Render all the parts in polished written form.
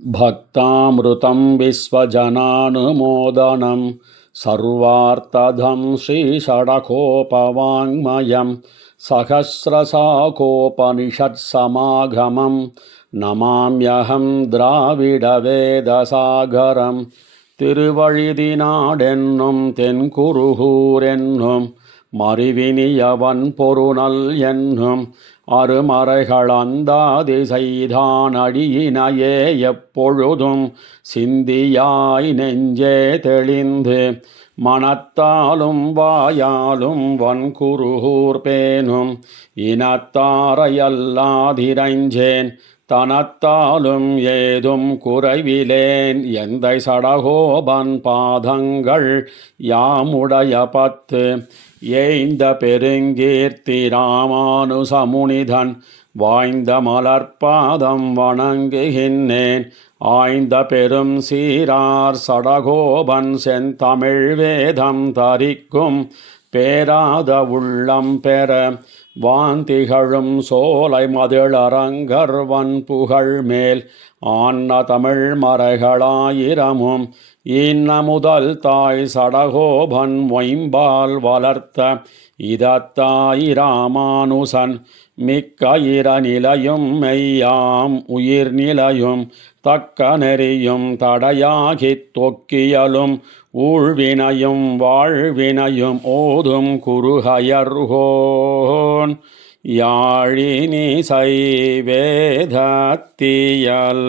भक्तामृतं विश्वजनानुमोदनं सर्वार्थदं श्रीषडकोपवाङ्मयं सहस्रशाकोपनिषत्समागमं नमाम्यहं द्राविडवेदसागरं திருவழிதினாடென்னும் தென்குருகூர் என்னும் மறிவினியவன் பொருநல் என்னும் அருமறைகள் அந்தாதி செய்தான் அடியினையே எப்பொழுதும் சிந்தியாய் நெஞ்சே தெளிந்து மனத்தாலும் வாயாலும் வன்குருகூர் பேணும் இனத்தாரையல்லாதிரைஞ்சேன் தனத்தாலும் ஏதும் குறைவிலேன் எந்தை சடகோபன் பாதங்கள் யாமுடைய பத்து ஏய்ந்த பெருங்கீர்த்தி ராமானுசமுனிதன் வாய்ந்த மலர்பாதம் வணங்குகின்றேன் ஆய்ந்த பெரும் சீரார் சடகோபன் செந்தமிழ் வேதம் தரிக்கும் பேராத உள்ளம் பெற வாந்திகழும் சோலை மதிளரங்கர்வன் புகழ் மேல் ஆன்ன தமிழ் மறைகளாயிரமும் இன்ன முதல் தாய் சடகோபன் மொயம்பால் வளர்த்த இதத்தாய் ராமானுசன் மிக்க நிலையும் மெய்யாம் உயிர் நிலையும் தக்க நெறியும் தடையாகித் தொக்கியலும் ஊழ்வினையும் வாழ்வினையும் ஓதும் குருகயர்கோன் யாழினிசை வேதத்தியல்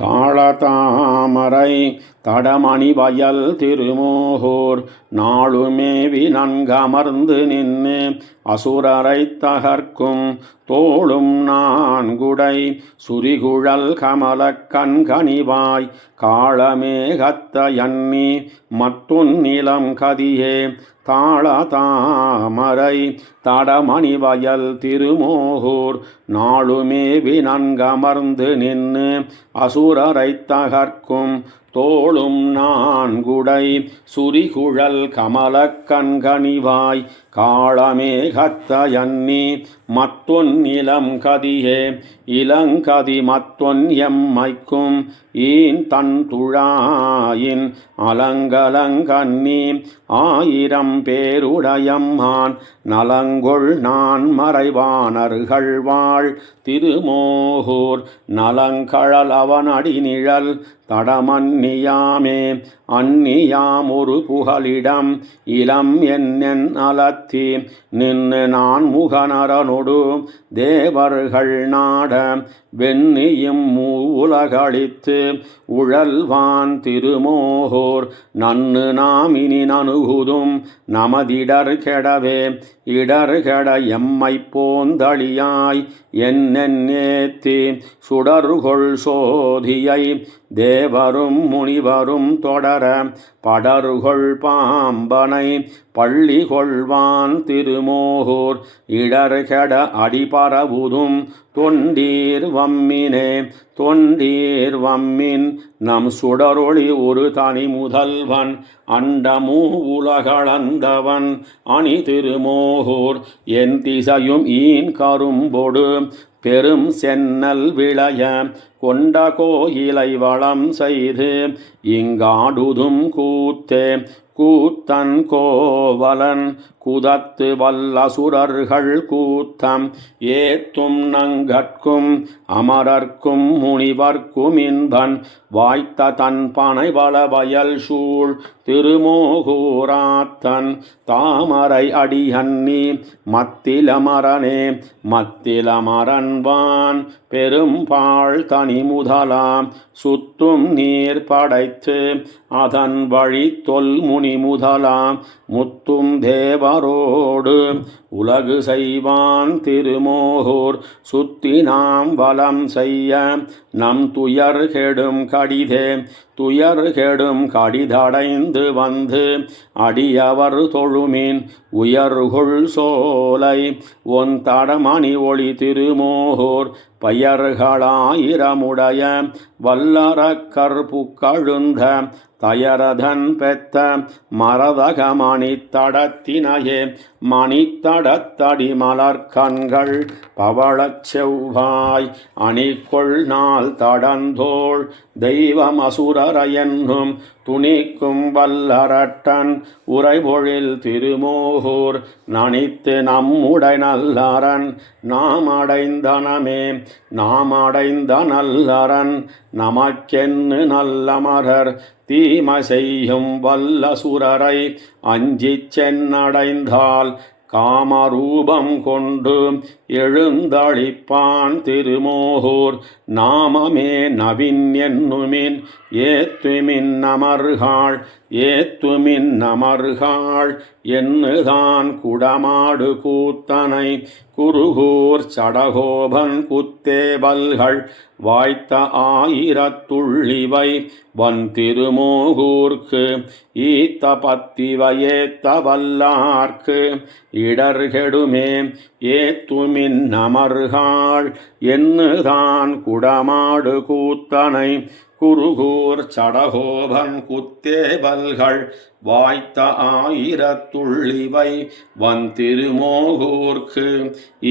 தாளதாமரை தடமணி வயல் திருமோகூர் நாளுமேவி நன்கமர்ந்து நின்று அசுரரை தகர்க்கும் தோளும் நான்குடை சுரிகுழல் கமல கண்கனிவாய் காளமேகத்த எண்ணி மத்துன்னிலம் கதியே தாளதாமரை தடமணி வயல் திருமோகூர் நாளுமேவி நன்கமர்ந்து நின்று அசுரரை தகர்க்கும் தோளும் நான்குடை சுரிகுழல் கமலக் கண்கனிவாய் காளமேகத்த எண்ணி மத்தொன்னிலம் கதியே இளங்கதி மத்தொன் எம்மைக்கும் ஈன் தன் துழாயின் அலங்கலங்கண்ணி ஆயிரம் பேருடையம்மான் நலங்கொள் நான் மறைவானர்கள் வாழ் திருமோகூர் நலங்கழல் அவன் அடிநிழல் தடமன்னியாமே அந்நியாம் ஒரு புகலிடம் இளம் என்னென் அலத்தி நின்று நான் முகனரனொடு தேவர்கள் நாட வெண்ணியும் மூவுலகளித்து உழல்வான் திருமோகோர் நன்னு நாம் இனி நணுகுதும் நமதிடர் கெடவே இடர்கெட எம்மை போந்தளியாய் என்னேத்தி சுடர்கொள் சோதியை தேவரும் முனிவரும் தொடர படர்கொள் பாம்பனை பள்ளி கொள்வான் திருமோகூர் இடர்கெட அடிபரவுதும் தொண்டீர் வம்மினே தொண்டீர் வம்மின் நம் சுடரொளி ஒரு தனி முதல்வன் அண்டமூ உலகளந்தவன் அணி திருமோகூர் என் திசையும் ஈன் கரும்பொடு பெரும் சென்னல் விளைய கொண்ட கோயிலை வளம் செய்து இங்காடுதும் கூத்தே கூத்தன் கோவலன் குதத்து வல்லசுரர்கள் கூத்தம் ஏத்தும் நங்கட்கும் அமரர்க்கும் முனிவர்க்கும் இன்பன் வாய்த்த தன் பனை வளவயல் சூழ் திருமோகூராத்தன் தாமரை அடியன்னி மத்திலமரனே மத்திலமரன்வான் பெரும்பாள் தனி முதலாம் சுத்தும் நீர் படைத்து அதன் வழி தொல்முனி முதலாம் முத்தும் தேவரோடு உலகு செய்வான் திருமோகூர் சுத்தி நாம் வலம் செய்ய நம் துயர் கெடும் கடிதே துயர் கெடும் கடிதடைந்து வந்து அடியவர் தொழுமின் உயர்கொள் சோலை ஒன் தடமணி ஒளி திருமோகூர் பயர்களாயிரமுடைய வல்லரக்கர் புக்கழுந்த தயரதன் பெத்த மரதகமணி தடத்தினையே மணித்தடத்தடி மலர்கண்கள் பவளச் செவ்வாய் அணிகொள் நாள் தடந்தோள் தெய்வம் அசுரரையென்னும் துணிக்கும் வல்லரட்டன் உரைபொழில் திருமோகூர் நனித்து நம்முடை நல்லரன் நாம் அடைந்தனமே நாம் அடைந்த நல்லரன் நமக்கென்னு நல்லமரர் தீமை செய்யும் வல்லசுரரை அஞ்சிச் சென்னடைந்தால் காமரூபம் கொண்டு எழுந்தளிப்பான் திருமோகூர் நாமமே நவின் என்னுமின் ஏத்துமின் நமர்காள் ஏத்துமின் நமர்காள் என்னுதான் குடமாடு கூத்தனை குருகூர் சடகோபன் குத்தேவல்கள் வாய்த்த ஆயிரத்துள்ளிவை வன் திருமோகூர்க்கு ஈத்த பத்திவையேத்த வல்லார்க்கு இடர்கெடுமே ஏத்துமின் நமர்காள் என்னுதான் குடமாடு கூத்தனை குருகூர் சடகோபன் குத்தேவல்கள் வாய்த்த ஆயிரத்துள்ளிவை வன் திருமோகூர்க்கு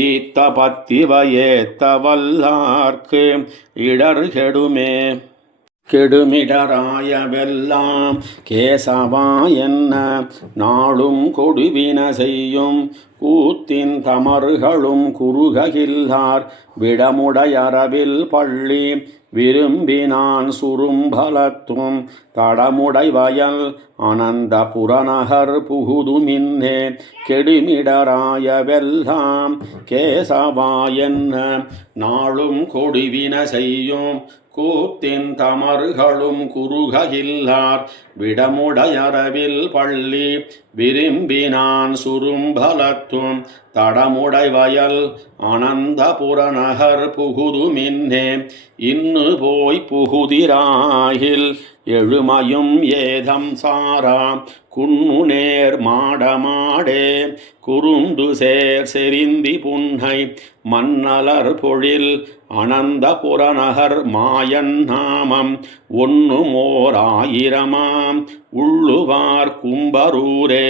ஈத்த பத்திவையேத்த வல்லார்க்கு இடர்கெடுமே கெடுமிடராயவெல்லாம் கேசவா என்ன நாளும் கொடுவின செய்யும் கூத்தின் தமர்களும் குறுககில்லார் விடமுடையரவில் பள்ளி விரும்பினான் சுரும்பலத்தும் தடமுடை வயல் அனந்த புறநகர் புகுதுமின்னே கெடுமிடராயவெல்லாம் கேசவா என்ன நாளும் கொடுவின செய்யும் கூத்தின் தமர்களும் குறுககில்லார் விடமுடையரவில் பள்ளி விரும்பினான் சுரும்பலத்தும் தடமுடை வயல் அனந்த புறநகர் புகுதுமின்னே இன்னு போய் புகுதிராகில் எழுமையும் ஏதம் சாரா குன்னுநேர் மாடமாடே குறுந்து சேர் செறிந்தி புன்னை மன்னலர் பொழில் அனந்த புறநகர் மாயன் நாமம் ஒன்னுமோர் ஆயிரமாம் உள்ளுவார் கும்பரூரே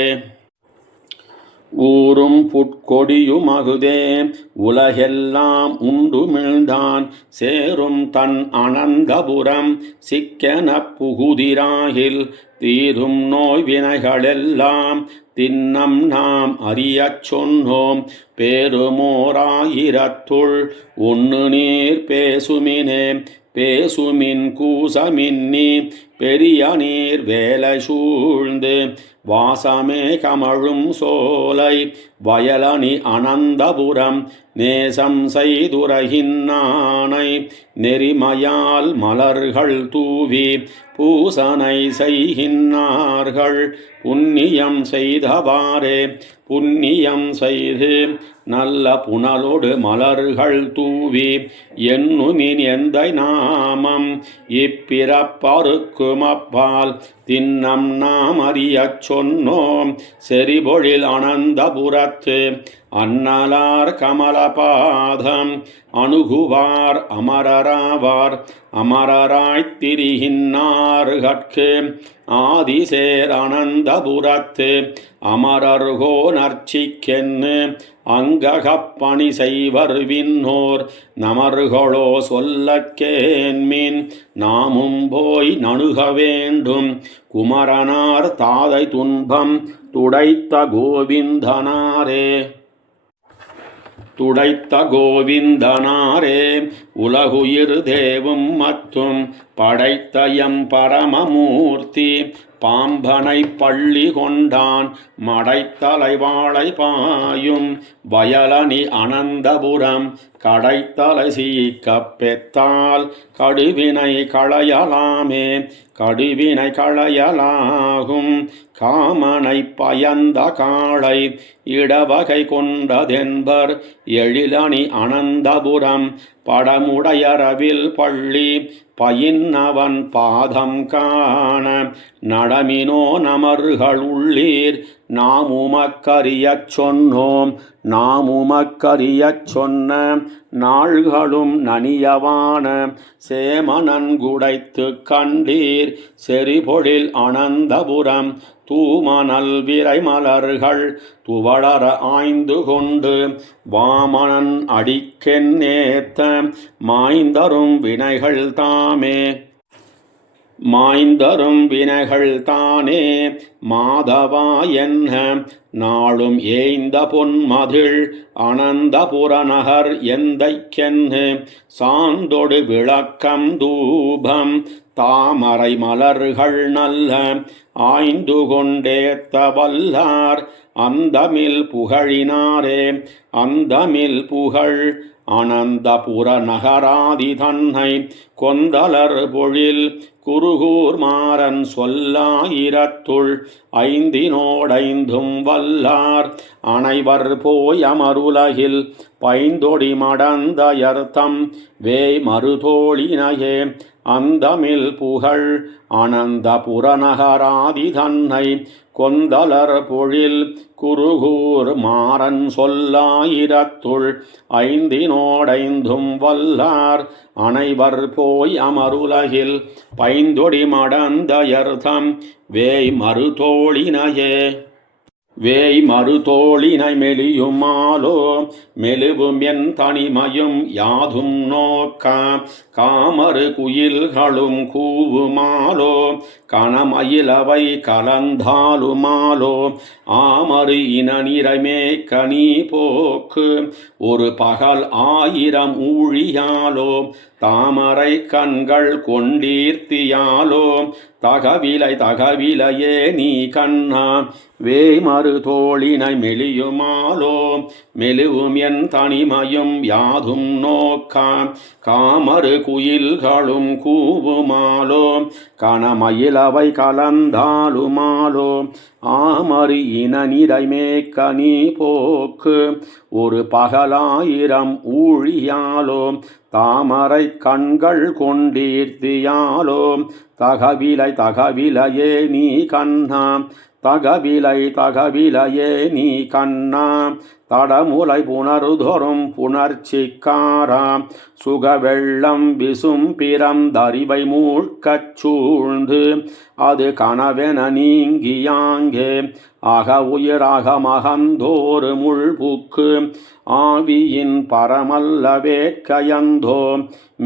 ஊரும் புட்கொடியுமகுதே உலகெல்லாம் உண்டுமிழ்ந்தான் சேரும் தன் அனந்தபுரம் சிக்கென புகுதிராகில் தீரும் நோய் வினைகளெல்லாம் தின்னம் நாம் அறியச் சொன்னோம் பேருமோராயிரத்துள் ஒன்னு நீர் பேசுமினே பேசுமின் கூசமின்னி பெரிய நீர் வேலை சூழ்ந்து வாசமே கமழும் சோலை வயலணி அனந்தபுரம் நேசம் செய்துரைகின்னானை நெறிமையால் மலர்கள் தூவி பூசனை செய்கின்னார்கள் புண்ணியம் செய்தவாறே புண்ணியம் செய்து நல்ல புனலோடு மலர்கள் தூவி என்னுமின் எந்த நாமம் இப்பிறப்பருக்கும் அப்பால் தின்னம் நாம் அறியச் சொன்னோம் செறிபொழில் அனந்தபுரத்து அன்னலார் கமலபாதம் அணுகுவார் அமரராவார் அமரராய்த் திரிகின்னார்கட்கு ஆதிசேர் அனந்தபுரத்து அமரர்கோ நர்ச்சிக்கென்னு அங்ககப்பணி செய்வர் விண்ணோர் நமர்களோ சொல்லக் கேண்மின் நாமும் போய் நணுக வேண்டும் குமரனார் தாதை துன்பம் துடைத்த கோவிந்தனாரே துடைத்த கோவிந்தனாரே உலகுயிர் தேவும் மற்றும் படைத்த எம் பரமமூர்த்தி பாம்பனை பள்ளி கொண்டான் மடைத்தலை வாழை பாயும் வயலணி அனந்தபுரம் கடைத்தலை சீக்கப் பெற்றால் கடுவினை களையலாமே கடுவினை களையலாகும் காமனை பயந்த காளை இடவகை கொண்டதென்பர் எழிலணி அனந்தபுரம் படமுடையரவில் பள்ளி பயின்னவன் பாதம் காண நடமினோ நமர்கள் உள்ளீர் நாம் உமக்கறியச் சொன்னோம். நாம் உமக்கறியச் சொன்ன நாள்களும் நனியவான சேமனன்குடைத்து கண்டீர். செறிபொழில் அனந்தபுரம் தூமணல் விரைமலர்கள் துவளர ஆய்ந்து கொண்டு வாமனன் அடிக்கென்னேத்த மாய்ந்தரும் வினைகள் தாமே. மாய்ந்தரும் வினைகள் தானே மாதவா என்ன நாளும் ஏய்ந்த பொன்மதிள் அனந்தபுரநகர் எந்தைக்கென்னு சாந்தொடு விளக்கம் தூபம் தாமரை மலர்கள் நல்ல ஆய்ந்து கொண்டேத்த வல்லார் அந்தமில் புகழினாரே. அந்தமில் புகழ் அனந்தபுர நகராதி தன்னை கொந்தலர் பொழில் குருகூர் மாறன் சொல்லாயிரத்துள் ஐந்தினோடைந்தும் வல்லார் அனைவர் போய் அமருலகில் பைந்தொடி மடந்தயர்த்தம் வேய் மறுதோழினையே. அந்தமில் புகழ் அனந்தபுர நகராதி தன்னை கொந்தலர் பொழில் குருகூர் மாறன் சொல்லாயிரத்துள் ஐந்தினோடைந்தும் வல்லார் அனைவர் போய் அமருலகில் பைந்தொடி மடந்தயர்த்தம் வேய் மறுதோழினையே. வேய் மறுதோழினை மெலியுமாலோ மெலிவும் என் தனிமையும் யாதும் நோக்க காமறு குயில்களும் கூவுமாலோ கணமயிலவை கலந்தாலுமாலோ ஆமறு இன நிறைமே கனி போக்கு ஒரு பகல் 1000 ஊழியாலோ தாமரை கண்கள் கொண்டீர்த்தியாலோ தகவிலை தகவிலையே நீ கண்ணா. வேய் மறுதோழினை மெலியுமாலோ மெலிவும் என் தனிமையும் யாதும் நோக்க காமறு குயில்களும் கூவுமாலோ கணமயிலவை கலந்தாலுமாலோ ஆமறு இன நிறைமே கனி போக்கு ஒரு பகல் 1000 ஊழியாலோ தாமரை கண்கள் கொண்டீர்த்தியாலோ தகவிலை தகவிலையே நீ கண்ணா. தகவிலை தகவிலையே நீ கண்ணா. தடமுலை புணருதொரும் புணர்ச்சிக்காரா சுகவெள்ளம் விசும் பிறந்தறிவை மூழ்கச் சூழ்ந்து அது கனவென நீங்கியாங்கே அக உயிராக மகந்தோறு முள்புக்கு ஆவியின் பரமல்ல வேட்கையந்தோ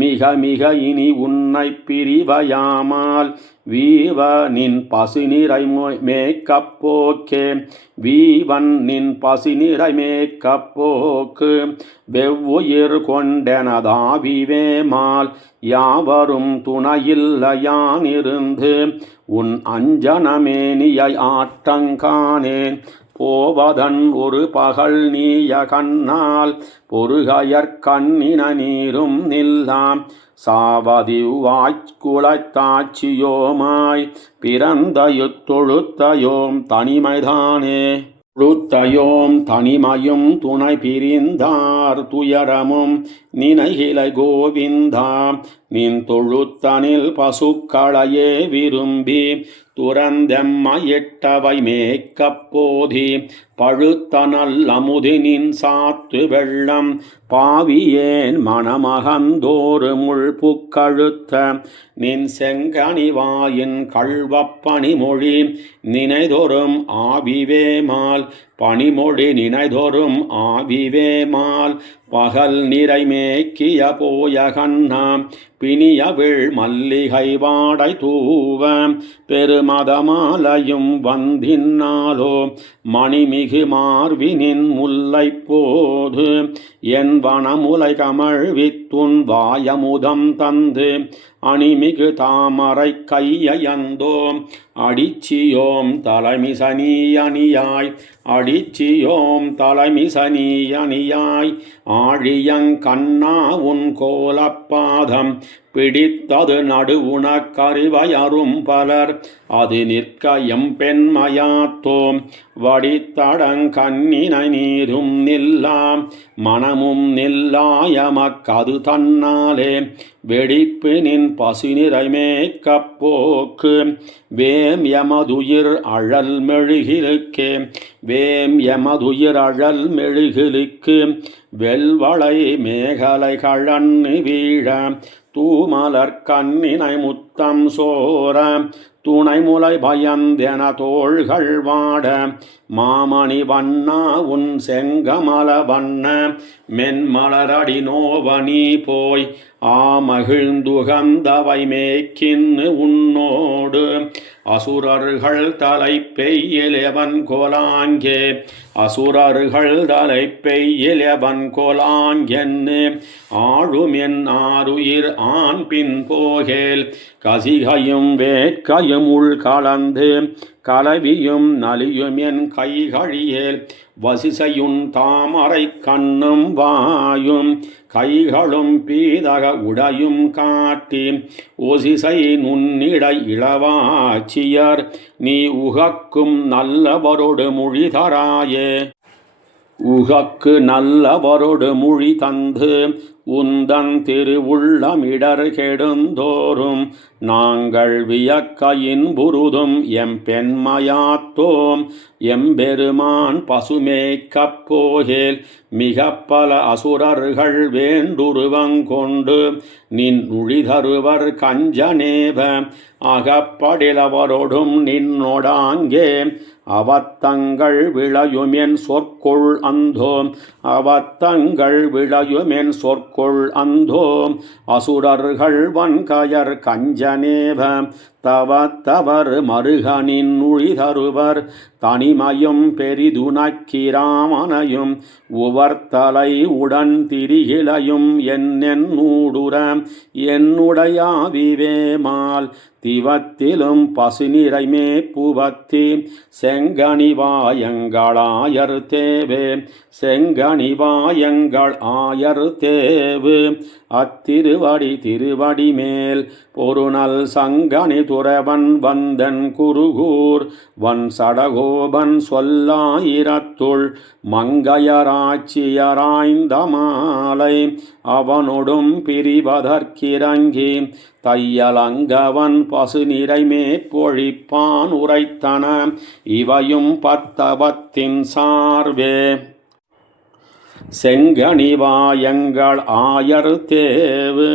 மிக மிக இனி உன்னை பிரிவையாமால் வீவ நின் பசுநிறை மேக்கப்போக்கே. வீவன் நின் பசுநிறை மேக்கப்போக்கு வெவ்வுயிர் கொண்டெனதாவிவேமால் யாவரும் துணையில்லையானிருந்து உன் அஞ்சனமேனியை ஆற்றங்கானேன். போவதன் ஒரு பகல் நீய கண்ணால் பொறுகையற் கண்ணின நீரும் நில்லாம் சாவதிவாய்க்குளைத்தாட்சியோமாய் பிறந்தயுத்தொழுத்தையோம் தனிமைதானே. தொழுத்தையோம் தனிமையும் துணை பிரிந்தார் துயரமும் நினைகிலை கோவிந்தா. நின் தொழுத்தனில் பசுக்களையே விரும்பி துறந்தெம்மையிட்டவை மேக்கப்போதி பழுத்த நல்லமுது நின் சாத்து வெள்ளம் பாவியேன் மணமகந்தோறு முள்புக்கழுத்த நின் செங்கனிவாயின் கள்வப்பணிமொழி நினைதொரும் ஆவிவேமால் பணிமொழி நினைதொரும் ஆவிவேமால் பகல் நிறைமேக்கிய போய கண்ணாம் பிணியவிழ் மல்லிகை வாடை தூவ பெருமதமாலையும் வந்தின்னாலோ மணிமிகு மார்பினின் முல்லை போது என் வனமுலை கமழ்வித்துன் வாயமுதம் தந்து அணிமிகு தாமரை கையந்தோ அடிச்சியோம் தலைமிசனி அணியாய். அடிச்சியோம் தலைமிசனி அணியாய் ஆழியங்கண்ணா உன் கோலப்பாதம் பிடித்தது நடுவுணக்கறிவையரும் பலர் அது நிற்க எம்பெண்மையாத்தோம் வடித்தடங்கண்ணினை நீரும் நில்லாம் மனமும் நில்லாயமக்கது தன்னாலே வெடிப்பு நின் பசுநிறை மேக்கப்போக்கு வேம் எமதுயிர் அழல் மெழுகிலுக்கே வேம் எமதுயிர் அழல் மெழுகிலுக்கு வெல்வளை மேகலை கழன்னு வீழ தூமலர் கண்ணினை முத்தம் சோர துணைமுலை பயந்தென தோள்கள் வாட மாமணி வண்ணா உன் செங்கமல வண்ண மென்மலரடி நோவனி போய் ஆமகிழ்ந்துகந்தவை மேய்க்கின்னு உன்னோடு அசுரர்கள் தலை பெய்யிலவன் கோலாங்கே அசுரர்கள் தலை பெய்யிலவன் கோலாங்கென்னு ஆழுமென் ஆருயிர் ஆண் பின் போகேல் கசிகையும் வேட்கையும் உள் கலந்து கலவியும் நலியும் என் கைகழியேல் வசிசையுன் தாமரை கண்ணும் வாயும் கைகளும் பீதக உடையும் காட்டி ஒசிசை நுண்ணிடை இளவாச்சியர் நீ உகக்கும் நல்லவரோடு மொழி தராயே உகக்கு நல்லவரோடு மொழி தந்து உந்தன் திருவுள்ளமிடர் கெடுந்தோறும் நாங்கள் வியக்கையின் புருதும் எம்பெண்மையாத்தோம் எம்பெருமான் பசுமேய்க்கப் போகேல் மிக பல அசுரர்கள் வேண்டுருவங்கொண்டு நின் உழிதருவர் கஞ்சனேவ அகப்படிலவரோடும் நின்னொடாங்கே அவத்தங்கள் விளையுமென் சொற்கொள் அந்தோ அவத்தங்கள் விளையுமென் சொற்கொள் அந்தோ அசுரர்கள் வன்கயர் கஞ்சனேவ தவத்தவர் மருகனின் உழிதருவர் தனிமையும் பெரிதுனக்கிராமனையும் உவர்த்தலை உடன் திரிகிலையும் என்னூடுற என்னுடையாவிவேமால் திவத்திலும் பசுநிறை மேப்புவத்தி செங்கனிவாயங்களாயர் தேவே செங்கனிவாயங்கள் ஆயர் தேவு அத்திருவடி திருவடி மேல் பொருநல் சங்கனி துறவன் வந்தன் குருகூர் வன் சடகோபன் சொல்லாயிரத்துள் மங்கையராட்சியராய்ந்த மாலை அவனொடும் பிரிவதற்கிறங்கி தையலங்கவன் பசுநிறை மேற்பொழிப்பான் உரைத்தன இவையும் பத்தவத்தின் சார்வே செங்கனிவாயங்கள் ஆயர் தேவு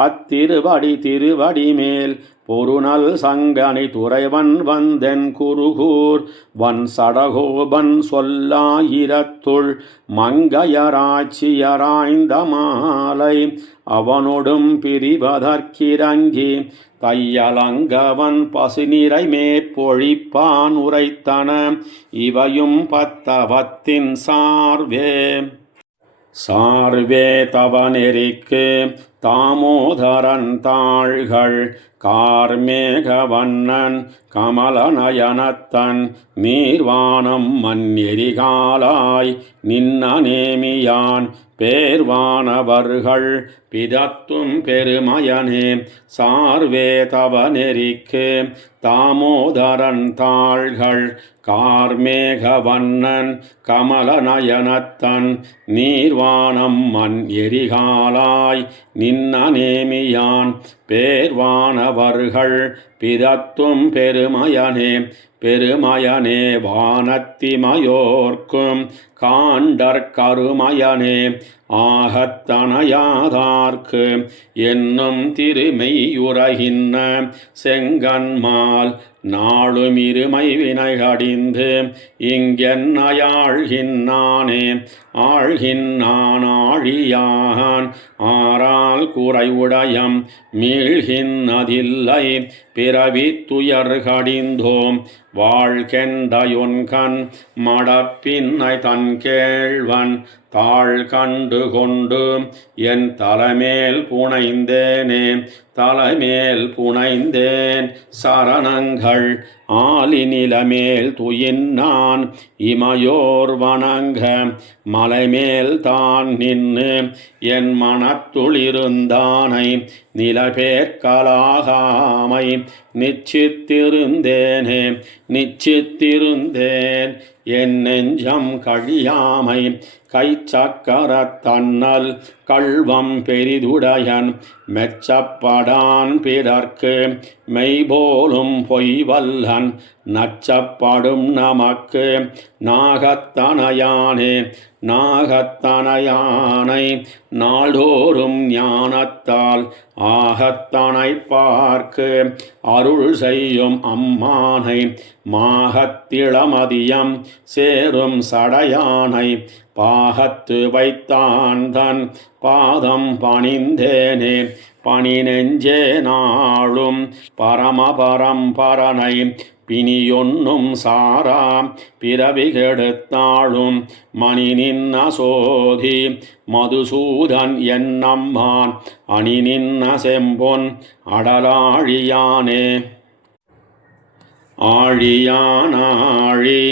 அத்திருவடி திருவடி மேல் பொருநல் சங்கனி துறைவன் வந்தென் குருகூர் வன் சடகோபன் சொல்லாயிரத்துள் மங்கையராட்சியராய்ந்த மாலை அவனொடும் பிரிவதற்கிறங்கி தையலங்கவன் பசுநிறை மேற்பொழிப்பான் உரைத்தன இவையும் பத்தவத்தின் சார்வே சார்வே தவநெறிக்கு தாமோதரன் தாள்கள் கார்மேகவண்ணன் கமலநயனத்தன் நீர்வானம் மண்ணெரிகாலாய் நின்ன நேமியான் பேர்வானவர்கள் பிதத்தும் பெருமயனே சார்வே தவநெறிக்கு தாமோதரன் தாள்கள் கார்மேகவண்ணன் கமலநயனத்தன் நீர்வானம் மண் எரிகாலாய் நின்ன நேமியான் பேர்வானவர்கள் பிதத்தும் பெருமயனே பெருமயனே வானத்திமயோர்க்கும் காண்டற் கருமயனே ஆகத்தனையாதார்க்கு என்னும் திருமெய்யுரைகின்ற செங்கன்மால் நாளும் இருமை வினைகடிந்து இங்கென்னையாழ்கின்னானே ஆழ்கின்னான் ஆழியான் ஆறால் குறைவுடையம் மீள்கின்னதில்லை பிறவி துயர்கடிந்தோம் வாழ்கெண்டையொன்கண் மடப்பின்னை தன் கேழ்வன் தாழ் கண்டு கொண்டு என் தலைமேல் புனைந்தேனே தலைமேல் புனைந்தேன் சரணங்கள் ஆலிநிலமேல் துயின்னான் இமையோர் வணங்க மலைமேல் தான் நின்று என் மனத்துளிருந்தானை நிலபேர்க்கலாகாமை நிச்சித்திருந்தேனே நிச்சித்திருந்தேன் என் நெஞ்சம் கழியாமை கைச்சக்கரத் தன்னல் கள்வம் பெரிதுடையன் மெச்சப்படான் பிறர்க்கு மெய்போலும் பொய்வல்லன் நச்சப்படும் நமக்கு நாகத்தனையானே நாகத்தனையானை நாள்தோறும் ஞானத்தால் ஆகத்தனை பார்க்கு அருள் செய்யும் அம்மானை மாகத்திளமதியம் சேரும் சடையானை பாகத்து வைத்தான் தன் பாதம் பணிந்தேனே பணி நெஞ்சே நாளும் பரமபரம்பரனை பிணியொன்னும் சாரா பிறவி கெடுத்தாளும் மணி நின்ன சோதி மதுசூதன் என்னம்மான் அணி நின்ன செம்பொன் அடலாழியானே ஆழியானாழி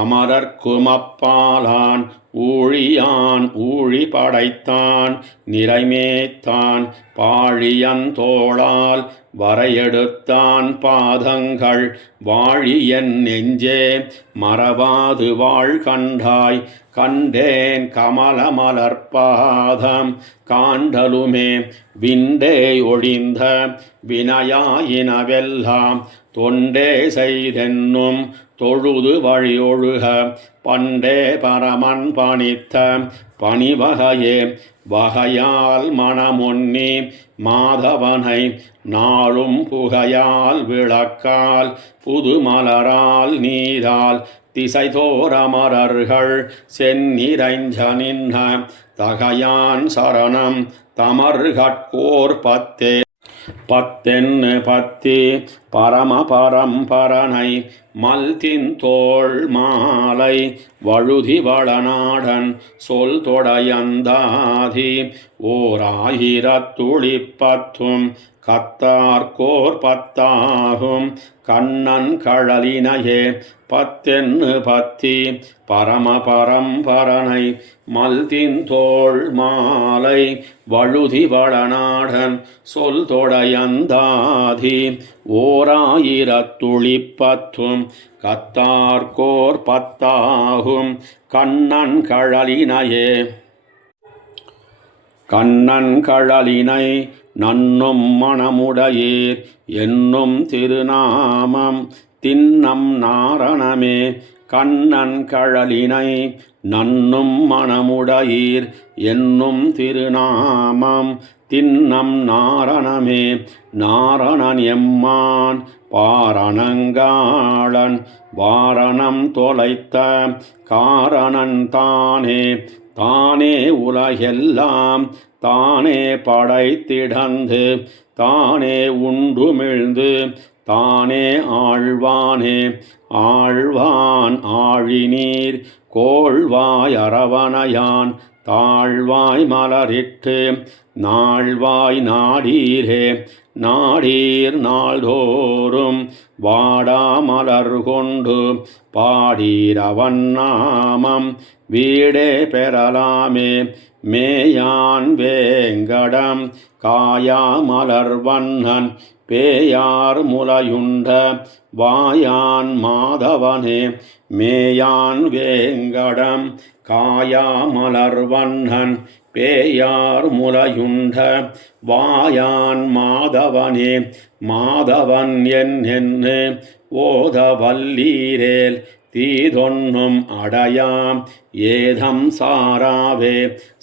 அமரர்க்குமப்பாலான் ஊழியான் ஊழி படைத்தான் நிறைமேத்தான் பாழியந்தோளால் வரையெடுத்தான் பாதங்கள் வாழியன் நெஞ்சே மறவாது வாழ் கண்டாய் கண்டேன் கமலமலர்பாதம் காண்டலுமே விண்டே ஒழிந்த வினையாயினவெல்லாம் தொண்டே செய்தென்னும் தொழுது வழியொழுக பண்டே பரமன் பணித்த பணிவகையே வகையால் மனமொன்னி மாதவனை நாளும் புகையால் விளக்கால் புதுமலரால் நீரால் திசை தோரமரர்கள் செந்நிறைஞ்ச நின்ன தகையான் சரணம் தமர்கட்கோர் பத்தே பத்தென்னு பத்தி பரமபரம்பரனை மல்தின் தோள் மாலை வழுதி வளநாடன் சொல் தொடையந்தாதி ஓர் ஆயிரத்துளிப்பத்தும் கத்தார்கோர் பத்தாகும் கண்ணன் கழலினையே பத்தென்னு பத்தி பரமபரம்பரனை மல்தின் தோள் மாலை வழுதி வளநாடன் சொல் தொடையந்தாதி ஓராயிரத்துளிப்பத்தும் கத்தார்கோர் பத்தாகும் கண்ணன் கழலினையே கண்ணன் கழலினை நன்னும் மணமுடையீர் என்னும் திருநாமம் தின்னம் நாரணமே கண்ணன் கழலினை நன்னும் மணமுடையீர் என்னும் திருநாமம் தின்னம் நாரணமே நாரணன் எம்மான் பாரணங்காளன் வாரணம் தொலைத்த காரணன் தானே தானே உலகெல்லாம் தானே படைத்திடந்து தானே உண்டுமிழ்ந்து தானே ஆழ்வானே ஆழ்வான் ஆழிநீர் கோள்வாய் அரவணையான் தாழ்வாய் மலரிட்டு நாழ்வாய் நாடீரே நாடீர் நாள்தோறும் வாடாமலர் கொண்டு பாடீரவன் நாமம் வீடே பெறலாமே மேயான் வேங்கடம் காயாமலர் வண்ணன் பேயார் முலையுண்ட வாயான் மாதவனே மேயான் வேங்கடம் காயாமலர் வண்ணன் பேயார் முலையுண்ட வாயான் மாதவனே மாதவன் என்று ஓத வல்லீரேல் தீதொன்னும் அடையாம் ஏதம் சாராவே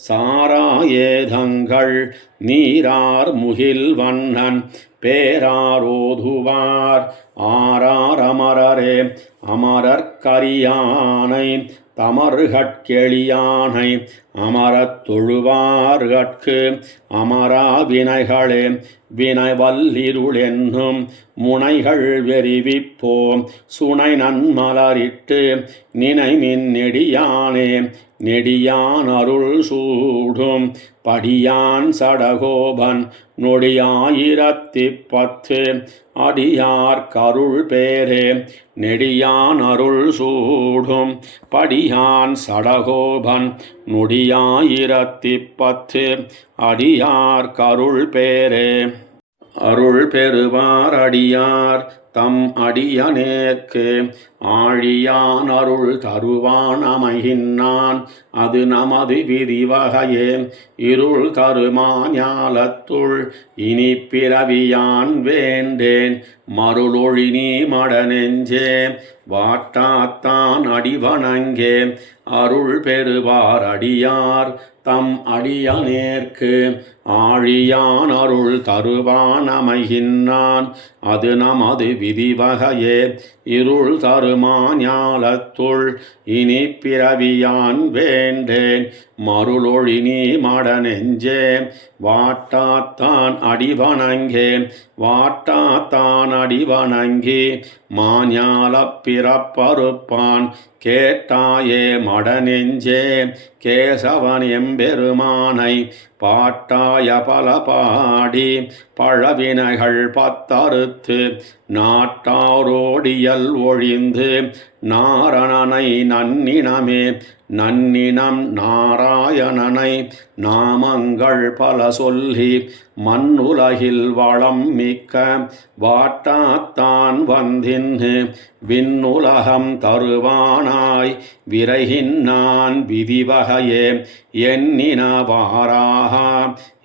சாரா ஏதங்கள் நீரார் முகில் வண்ணன் பேராரோதுவார் ஆரார் அமரரே அமரர்கரியானை தமர்கட்கெளியானை அமரத் தொழுவார்கட்கு அமரா வினைகளே வினைவல்லிருளென்னும் முனைகள் வெறிவிப்போம் சுனை நன்மலரிட்டு நினைமின் நெடியானே நெடியான் அருள் சூடும் படியான் சடகோபன் நொடியாயிரத்திப்பத்து அடியார் கருள் பேரே நெடியான் அருள் சூடும் படியான் சடகோபன் நொடியாயிரத்திப்பத்து அடியார் கருள் பேரே அருள் பெறுவார் அடியார் தம் அடியனேற்கு ஆழியான் அருள் தருவான் அமைகின்றான் அது நமது விதிவகையே இருள் தருமா ஞாலத்துள் இனி பிறவியான் வேண்டேன் மருளொழி நீ மட நெஞ்சே வாட்டாத்தான் அடிவணங்கே அருள் பெறுவார் அடியார் தம் அடியனேற்கு ஆழியான் அருள் தருவான் அமைகின்றான் அது நமது விதிவகையே இருள் தருமா ஞாலத்துள் இனி பிறவியான் வேண்டேன் மருளொழி நீ மட நெஞ்சே வாட்டாத்தான் அடிவணங்கே வாட்டாத்தான் அடிவணங்கி மாஞாலப் பிறப்பறுப்பான் கேட்டாயே மட நெஞ்சே கேசவன் எம்பெருமானை பாட்டாய பல பாடி பழவினைகள் பத்தறுத்து நாட்டாரோடியல் ஒழிந்து நாரணனை நன்னினமே நன்னினம் நாராயணனை நாமங்கள் பல சொல்லி மண்ணுலகில் வளம் மிக்க வாட்டாத்தான் வந்தின்னு விண்ணுலகம் தருவானாய் விரைகின்னான் விதிவகையே எண்ணினவாறாக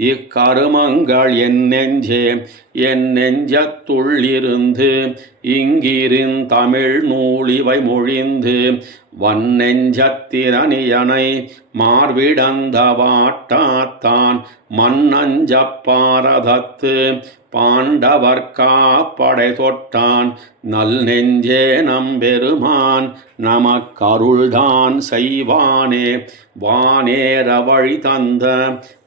இக்கருமங்கள் என் நெஞ்சே என் நெஞ்சத்துள்ளிருந்து இங்கிருந்தமிழ் நூலிவை மொழிந்து வன்னெஞ்சத்திரணியனை மார்விடந்த வாட்டாத்தான் மன்னஞ்சப்பாரதத்து பாண்டவர்கா படை தொட்டான் நல் நெஞ்சே நம்பெருமான் நமக்கருள்தான் செய்வானே வானேற வழி தந்த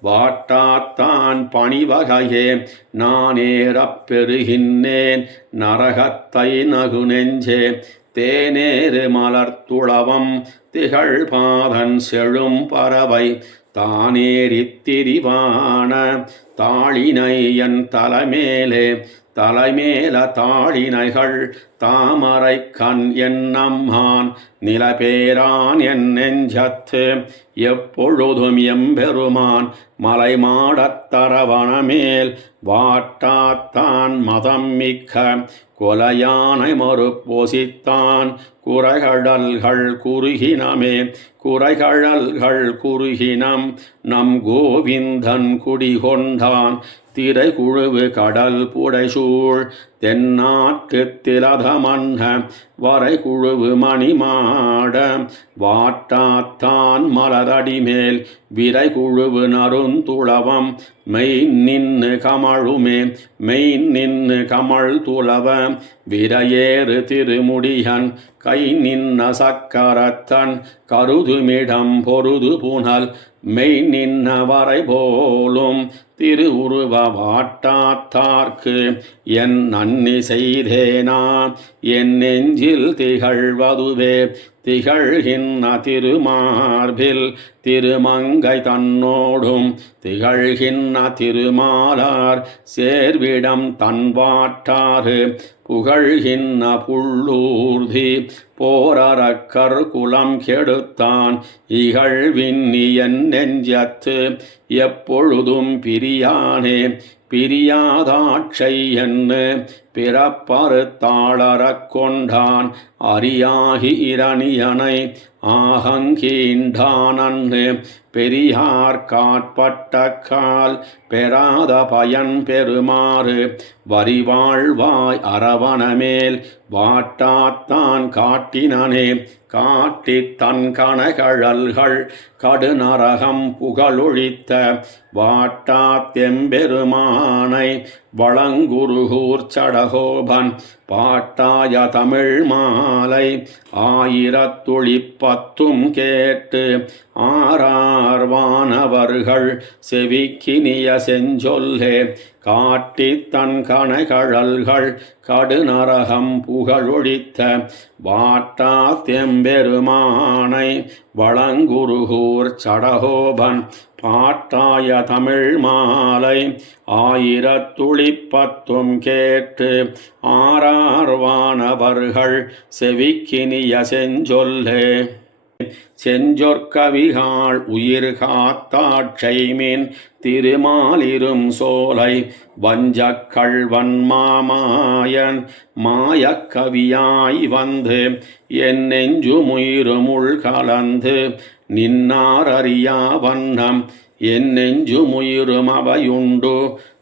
வாட்டாத்தான் பணிவகையே நானேறப் பெறுகின்றேன் நரகத்தை நகு நெஞ்சே தேனேறு மலர்த்துளவம் திகழ் பாதன் செழும் பறவை தானேறித் திரிவான தாளினை என் தலைமேலே தலைமேல தாளினைகள் தாமரை கண் என்னம்மான் நிலபேரான் என் நெஞ்சத்து எப்பொழுதும் எம்பெருமான் மலை மாடத்தரவணமேல் வாட்டாத்தான் மதம் மிக்க கொலையானை மறுப்பொசித்தான் குறைகடல்கள் குறுகினமே குறைகழல்கள் குறுகினம் நம் கோவிந்தன் குடிகொண்டான் திரைகுழுவு கடல் புடைசூழ் தென்னாட்டு திலதமன்ன வரைகுழுவு மணிமாட வாட்டாத்தான் மலரடிமேல் விரைகுழுவு நருந்துளவம் மெய் நின்னு கமழுமே மெய் நின்னு கமழ் துளவ விரையேறு திருமுடியன் கை நின்ன சக்கரத்தன் கருதுமிடம் பொருது புனல் மெய் நின்ன வரை போலும் திரு உருவ வாட்டாத்தார்க்கு என் நன்னி செய்தேனா என் நெஞ்சில் திகழ்வதுவே திகழ்கின்ற திருமார்பில் திருமங்கை தன்னோடும் திகழ்கின்ற திருமாலார் சேர்விடம் தன்வாட்டாறு புகழ்கின்ற புள்ளூர்தி போரறக்கர் குலம் கெடுத்தான் இகழ்வின்னியன் நெஞ்சத்து எப்பொழுதும் பிரியானே பிரியாதாட்சை என்று பிறப்பறுத்தாளரக் கொண்டான் அரியாகி இரணியனை ஆகங்கீண்டானன்று பெரியார் காட்பட்ட கால் பெறாத பயன் பெறுமாறு வரிவாழ்வாய் அரவணமேல் வாட்டாத்தான் காட்டினனே காட்டித் தன் கணகழல்கள் கடுநரகம் புகழொழித்த வாட்டாத்தெம்பெருமானை வளங்குருகூர் சடகோபன் பாட்டாய தமிழ் மாலை 1010 கேட்டு ஆரார்வானவர்கள் செவிக்கினிய செஞ்சொல்லே காட்டித் தன் கணகழல்கள் கடுநரகம் புகழொழித்த வாட்டாத்தெம்பெருமானை வளங்குருகூர் சடகோபன் பாட்டாய தமிழ் மாலை 1010 கேட்டு ஆரார்வானவர்கள் செவிக்கினிய செஞ்சொல்லே செஞ்சொற்கவிகாள் உயிர் காத்தாட்சைமீன் திருமாலிரும் சோலை வஞ்சக் கள்வன் மாமாயன் மாயக்கவியாய் வந்து என் நெஞ்சுமுயிருமுள் கலந்து நின்னார் அறியா வண்ணம் என் நெஞ்சுமுயிரும் அவையுண்டு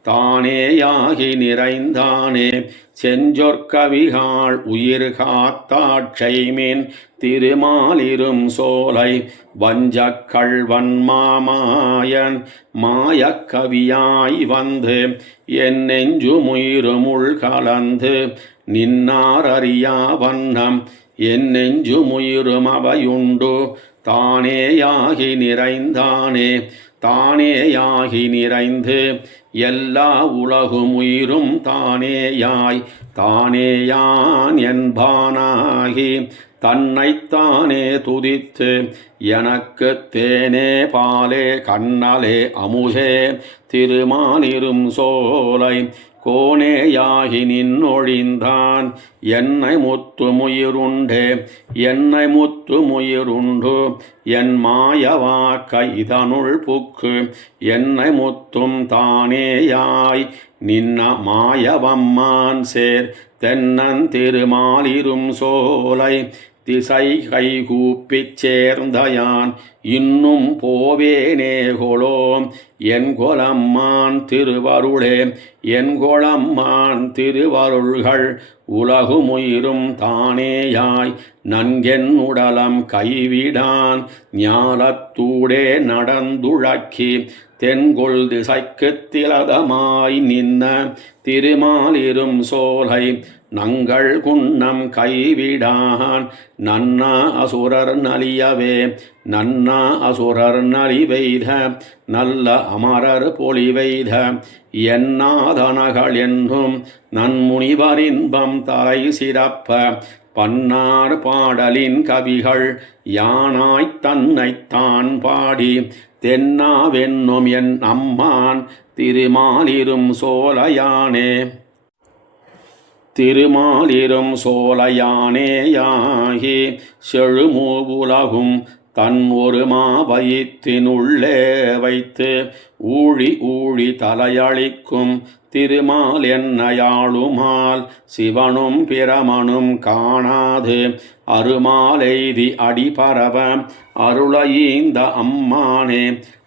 தானேயாகி நிறைந்தானே செஞ்சொற்கவிகாள் உயிர் காத்தாட்சைமீன் திருமாலிரும் சோலை வஞ்சக் கள்வன் மாமாயன் மாயக்கவியாய் வந்து என் நெஞ்சுமுயிருமுள் கலந்து நின்னார் அறியா வண்ணம் என் நெஞ்சுமுயிரும் அவையுண்டு தானேயாகி நிறைந்தானே தானேயாகி நிறைந்து எல்லா உலகும் உயிரும் தானேயாய் தானேயான் என்பானாகி தன்னைத்தானே துதித்து எனக்கு தேனே பாலே கண்ணலே அமுதே திருமாலிரும் சோலை கோனேயாகி நின்னொழிந்தான் என்னை முத்துமுயிருண்டே என்னை முத்துமுயிருண்டு என் மாயவாக்கை இதனுள் புக்கு என்னை முத்தும் தானேயாய் நின்ன மாயவம்மான் சேர் தென்னன் திருமாலிரும் சோலை திசை கைகூப்பிச் சேர்ந்தயான் இன்னும் போவேனேகொலோம் என் கொலம்மான் திருவருளே என் கொலம்மான் திருவருள்கள் உலகுமுயிரும் தானேயாய் நன்கென் உடலம் கைவிடான் ஞாலத்தூடே நடந்துழக்கி தென்கொள் திசைக்குத் திலதமாய் நின்ன திருமாலிரும் சோலை நங்கள் குன்னம் கைவிடான் நன்னா அசுரர் நலியவே நன்னா அசுரர் நலிவெய்த நல்ல அமரர் பொலிவெய்த என்னாதனகள் என்னும் நன்முனிவரின்பம் தலை சிறப்ப பன்னார் பாடலின் கவிகள் யானாய்த் தன்னைத்தான் பாடி தென்னாவென்னும் என் அம்மான் திருமாலிரும் சோலையானே திருமாலிரும் சோலையானேயாகி செழுமூவுலகும் தன் ஒரு மாவயிற்றினுள்ளே வைத்து ஊழி ஊழி தலையளிக்கும் திருமால் என்னையாளுமால் சிவனும் பிரமனும் காணாது அருமாலெய்தி அடிபரவ அருளையீந்த அம்மானே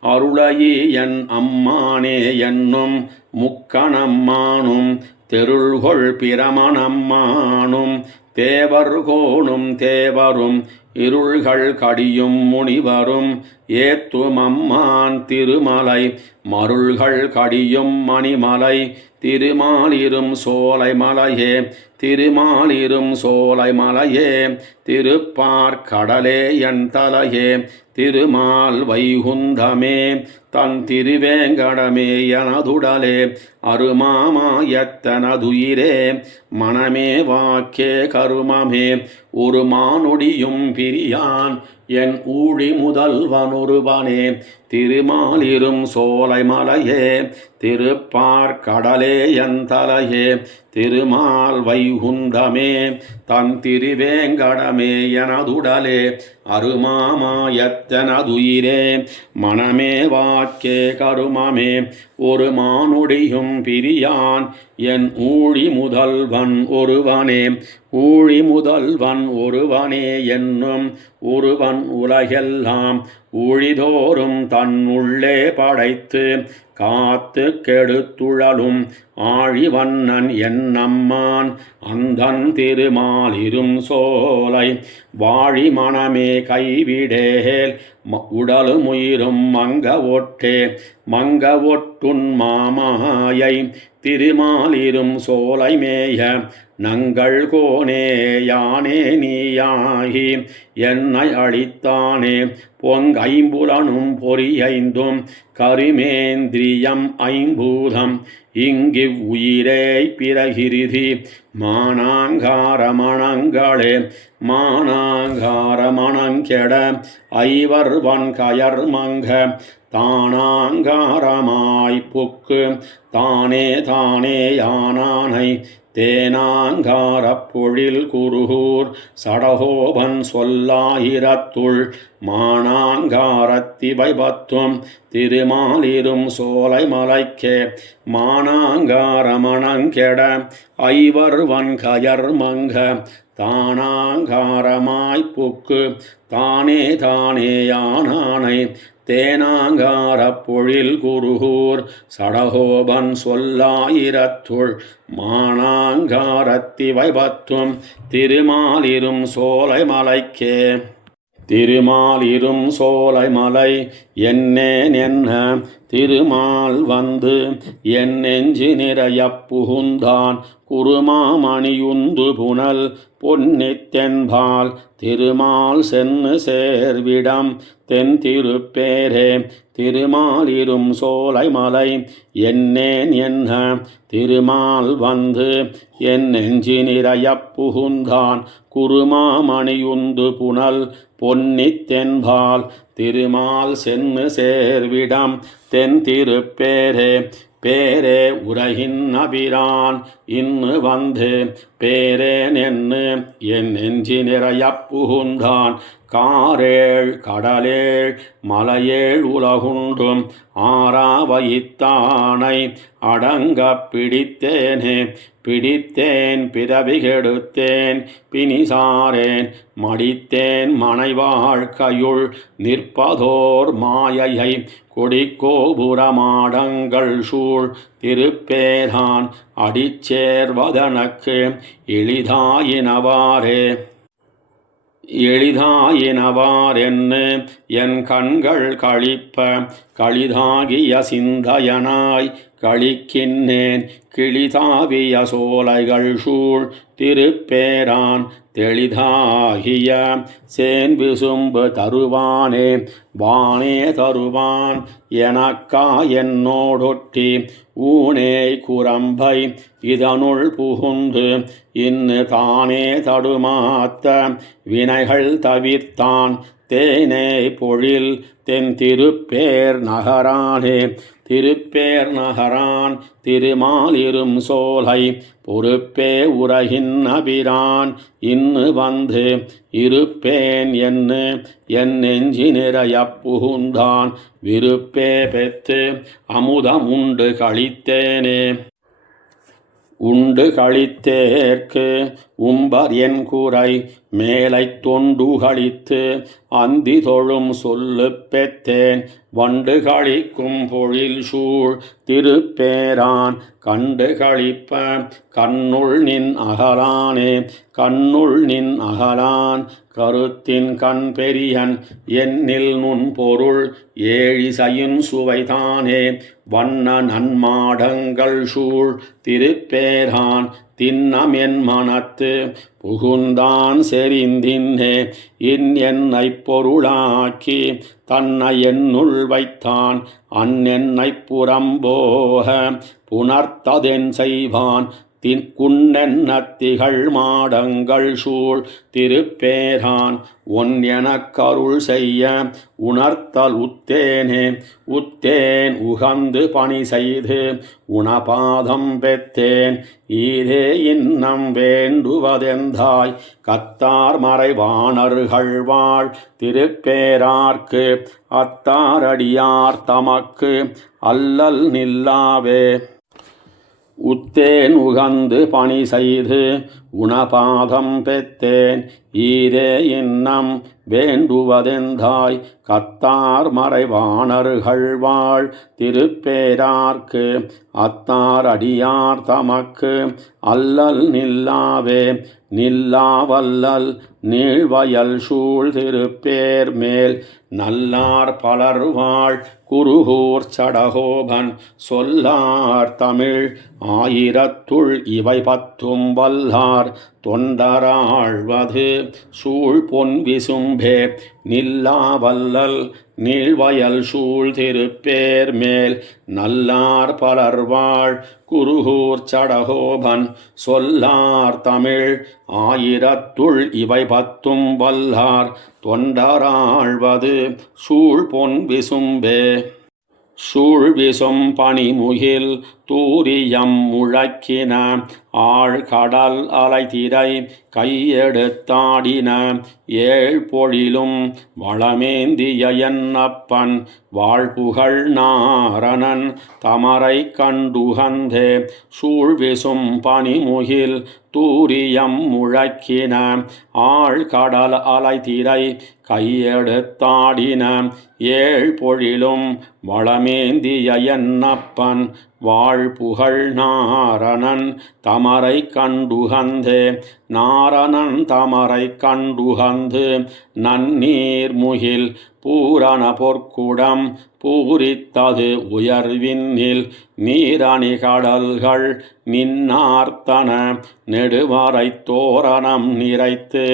அருளையி என் அம்மானே என்னும் முக்கணம்மானும் தெருள்கொள் பிரமணம்மானும் தேவர்கோணும் தேவரும் இருள்கள் கடியும் முனிவரும் ஏத்துமம்மான் திருமலை மருள்கள் கடியும் மணிமலை திருமாலிரும் சோலை மலையே திருமாலிரும் சோலை மலையே திருப்பார்கடலே என் தலையே திருமால் வைகுந்தமே தன் திருவேங்கடமே எனதுடலே அருமாமாயத்தனதுயிரே மனமே வாக்கே கருமமே ஒரு மானொடியும் பிரியான் என் ஊழி முதல்வனொருவனே திருமாலிரும் சோலை மலையே திருப்பார்கடலே என் தலையே திருமால் வைகுந்தமே தன் திருவேங்கடமே எனதுடலே அருமாமாயத்தனதுயிரே மனமே வாக்கே கருமமே ஒரு மானொடியும் பிரியான் என் ஊழி முதல்வன் ஒருவனே ஊழி முதல்வன் ஒருவனே என்னும் ஒருவன் உலகெல்லாம் ஊழிதோறும் தன்னுள்ளே படைத்து காத்து கெடுத்துழலும் ஆழிவண்ணன் என்னம்மான் அந்தன் திருமாலிரும் சோலை வாழி மனமே கைவிடேல் உடலுமுயிரும் மங்க ஒட்டே மங்க ஒட்டுன் மாமாயை திருமாலிரும் சோலை மேய நங்கள் கோனே யானே நீயாகி என்னை அழித்தானே பொங்கைம்புலனும் பொறியைந்தும் கருமேந்திரியம் ஐம்பூதம் இங்கிவ் உயிரே பிறகிருதி மானாங்காரமணங்களே மானாங்காரமணங்கெட ஐவர்வன் கயர்மங்க தானாங்காரமாய் புக்கு தானே தானே யானானை தேனாங்காரப் பொழில் குருகூர் சடகோபன் சொல்லாயிரத்துள் மானாங்காரத்திவை பத்தும் திருமாலிரும் சோலை மலைக்கே மானாங்காரமணங்கெட ஐவர்வன் கயர் மங்க தானாங்காரமாய்ப் புக்கு தானே தானேயானானை தேனாங்காரப் பொழில் குருகூர் சடகோபன் சொல்லாயிரத்துள் மானாங்காரத்திவை பத்தும் திருமாலிரும் சோலை மலைக்கே திருமாலிரும் சோலை மலை என்னேன் என்ன திருமால் வந்து என் நெஞ்சு நிறையப் புகுந்தான் குருமாமணியுந்து புனல் பொன்னித்தென்பால் திருமால் சென்னு சேர்விடம் தென் திருப்பேரே திருமாலிரும் சோலை மலை என்னேன் என்ன திருமால் வந்து என் நெஞ்சு நிறையப் புகுந்தான் குருமாமணியுந்து புனல் பொன்னித்தென்பால் திருமால் சென்னு சேர்விடம் தென் திருப்பேரே பேரே உலகின் அபிரான் இன்னு வந்து பேரேன் என்று என் நெஞ்சி நிறையப் புகுந்தான் காரேழ் கடலேழ் மலையேழ் உலகுண்டும் ஆறாவயித்தானை அடங்கப் பிடித்தேனே பிடித்தேன் பிறவி கெடுத்தேன் பிணிசாரேன் மடித்தேன் மனை வாழ்க்கையுள் நிற்பதோர் மாயையை கொடிக்கோபுரமாடங்கள் சூழ் திருப்பேரான் அடிச்சேர்வதனக்கு எளிதாயினவாறே எளிதாயினவாறென்னு என் கண்கள் களிப்ப களிதாகிய சிந்தையனாய் களிக்கின்னேன் கிளிதாவிய சோலைகள் சூழ் திருப்பேரான் தெளிதாகிய சேன் விசும்பு தருவானே வானே தருவான் எனக்கா என்னோடொட்டி ஊனே குரம்பை இதனுள் புகுந்து இன்னு தானே தடுமாத்த வினைகள் தவிர்த்தான் தேனே பொழில் தென் திருப்பேர் நகரானே திருப்பேர் நகரான் திருமாலிரும் சோலை பொறுப்பே உலகின் அபிரான் இன்னு வந்து இருப்பேன் என்று என் நெஞ்சி நிறையப் புகுந்தான் விருப்பே பெற்று அமுதம் உண்டு களித்தேனே உண்டு களித்தேற்கு உம்பர் என் கூரை மேலை தொண்டு களித்து அந்தி தொழும் சொல்லு பெற்றேன் வண்டு களிக்கும் பொழில் சூழ் திருப்பேரான் கண்டு களிப்ப கண்ணுள் நின் அகலானே கண்ணுள் நின் அகலான் கருத்தின் கண் பெரியன் என்னில் நுண் பொருள் ஏழிசையின் சுவைதானே வண்ண நன்மாடங்கள் சூழ் திருப்பேரான் தின்னம் என் மனத்து புகுந்தான் செறிந்தின்னே என்னை பொருளாக்கி தன்னை என்னுள் வைத்தான் அன்னென்னை புறம்போக புணர்த்ததென் செய்வான் குன்னென்னத்திகள் மாடங்கள் சூழ் திருப்பேரான் ஒன் எனக்கருள் செய்ய உணர்த்தல் உத்தேனே உத்தேன் உகந்து பணி செய்து உணபாதம் பெற்றேன் ஈரே இன்னம் வேண்டுவதெந்தாய் கத்தார் மறைவாணர்கள் வாழ் திருப்பேரார்க்கு அத்தாரடியார் தமக்கு அல்லல் நில்லாவே உத்தேன் உகந்து பணி செய்து உணபாதம் பெற்றேன் ஈரே இன்னம் வேண்டுவதெந்தாய் கத்தார் மறைவாணர்கள் வாழ் திருப்பேரார்க்கு அத்தார் அடியார் தமக்கு அல்லல் நில்லாவே நில்லாவல்லல் நீழ்வயல் சூழ் திருப்பேர் மேல் நல்லார் பலர்வாழ் குருகூர் சடகோபன் சொல்லார் தமிழ் ஆயிரத்துள் இவை பத்தும் வல்லார் தொண்டராழ்வது சூழ் பொன் விசும்பே நில்லாவல்லல் நீழ்வயல் சூழ் திருப்பேர் மேல் நல்லார் பலர்வாழ் குருகூர் சடகோபன் சொல்லார் தமிழ் ஆயிரத்துள் இவை பத்தும் வல்லார் தொண்டராழ்வது சூழ் பொன் விசும்பே சூழ் விசும் பனிமுகில் தூரியம் முழக்கின ஆழ்கடல் அலைதிரை கையெடுத்தாடின ஏழ்பொழிலும் வளமேந்திய என்னப்பன் வாழ்புகழ் நாரணன் தமரை கண்டுகந்தே சூழ்விசும் பனிமுகில் தூரியம் முழக்கின ஆழ்கடல் அலைதிரை கையெடுத்தாடின ஏழ்பொழிலும் வளமேந்திய என்னப்பன் வாழ்புகழ் நாரணன் தமரை கண்டுகந்தே நாரணன் தமரை கண்டுகந்து நன்னீர் முகில் பூரண பொற்குடம் பூரித்தது உயர்வின்னில் நீரணி கடல்கள் நின்னார்த்தன நெடுவரை தோரணம் நிறைத்து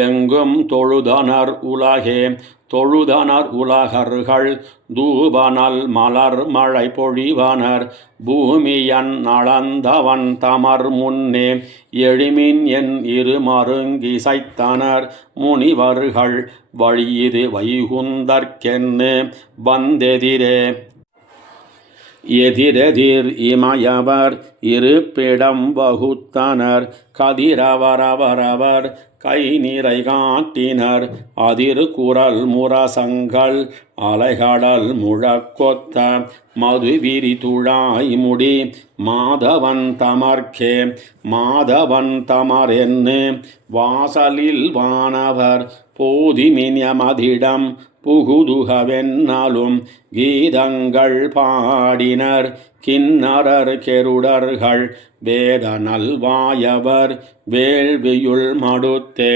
எங்கும் தொழுதனர் உலகே தொழுதனர் உலகர்கள் தூபனல் மலர் மழை பொழிவனர் பூமியன் அளந்தவன் தமர் முன்னே எழிமின் என் இரு மருங்கிசைத்தனர் முனிவர்கள் வழியிது வைகுந்தற்கென்னு வந்தெதிரே எதிரெதிர் இமயவர் இருப்பிடம் வகுத்தனர் கதிரவரவரவர் கை நிறை காட்டினர் அதிர் குரல் முரசங்கள் அலைகடல் முழக்கொத்த மதுவிரி துழாய் முடி மாதவன் தமர்க்கே மாதவன் தமரென்னு வாசலில் வானவர் போதிமின்யமதிடம் புகுதுகவென்னாலும் கீதங்கள் பாடினர் கிண்ணரர் கெருடர்கள் வேத நல்வாயவர் வேள்வியுள் மடுத்தே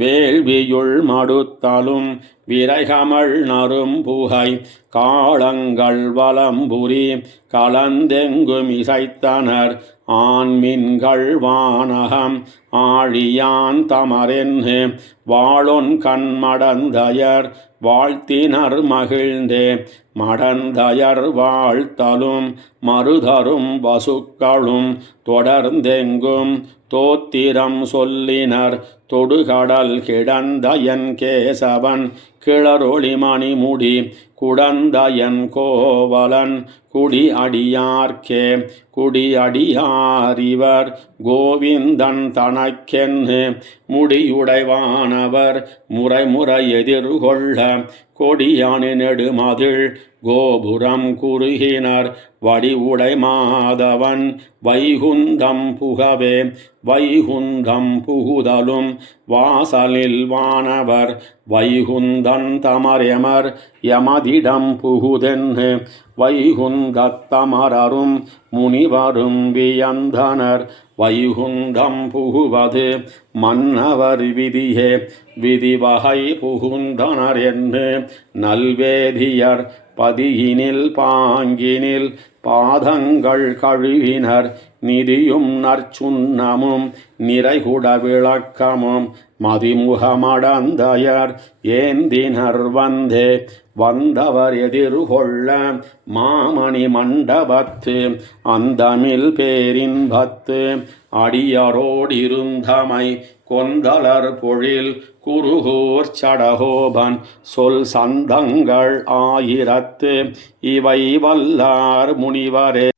வேள்வியுள் மடுத்தலும் விரைகமள் நறும்புகை காளங்கள் வலம்புரி கலந்தெங்கும் இசைத்தனர் ஆண்மின்கள் வானகம் ஆழியான் தமரென்னு வாளொன் கண்மடந்தயர் வாழ்த்தினர் மகிழ்ந்தே மடந்தயர் வாழ்த்தலும் மருதரும் வசுக்களும் தொடர்ந்தெங்கும் தோத்திரம் சொல்லினர் தொடுகடல் கிடந்தயன் கேசவன் கிளரொளி மணிமுடி குடந்தயன் கோவலன் குடி அடியார்க்கே குடி அடியாரிவர் கோவிந்தன் தனக்கென்னு முடியுடைவானவர் முறை எதிர்கொள்ள கொடியானி நெடுமதில் கோபுரம் குறுகினர் வடிவுடை மாதவன் வைகுந்தம் புகவே வைகுந்தம் புகுதலும் வாசலில் வானவர் வைகுந்தன் தமரெமர் யமதிடம் புகுதென்னு வைகுந்தத்தமரரும் முனிவரும் வியந்தனர் வைகுந்தம் புகுவது மன்னவர் விதியே விதிவகை புகுந்தனர் என்று நல்வேதியர் பதியினில் பாங்கினில் பாதங்கள் கழுவினர் நிதியும் நற்சுண்ணமும் நிறைகுட விளக்கமும் மதிமுகமடந்தயர் ஏந்தினர் வந்தே வந்தவர் எதிர்கொள்ள மாமணி மண்டபத்து அந்தமில் பேரின்பத்து அடியரோடிருந்தமை கொந்தலர் பொழில் குருகூர் சடகோபன் சொல் சந்தங்கள் ஆயிரத்து இவை வல்லார் முனிவரே